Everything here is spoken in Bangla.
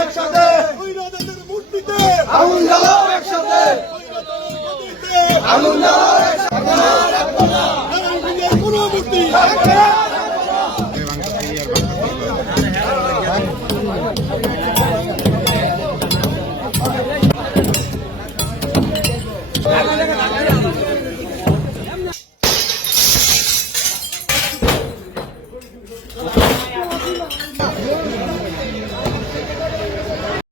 একসাথে স্বৈরাচারের আগুন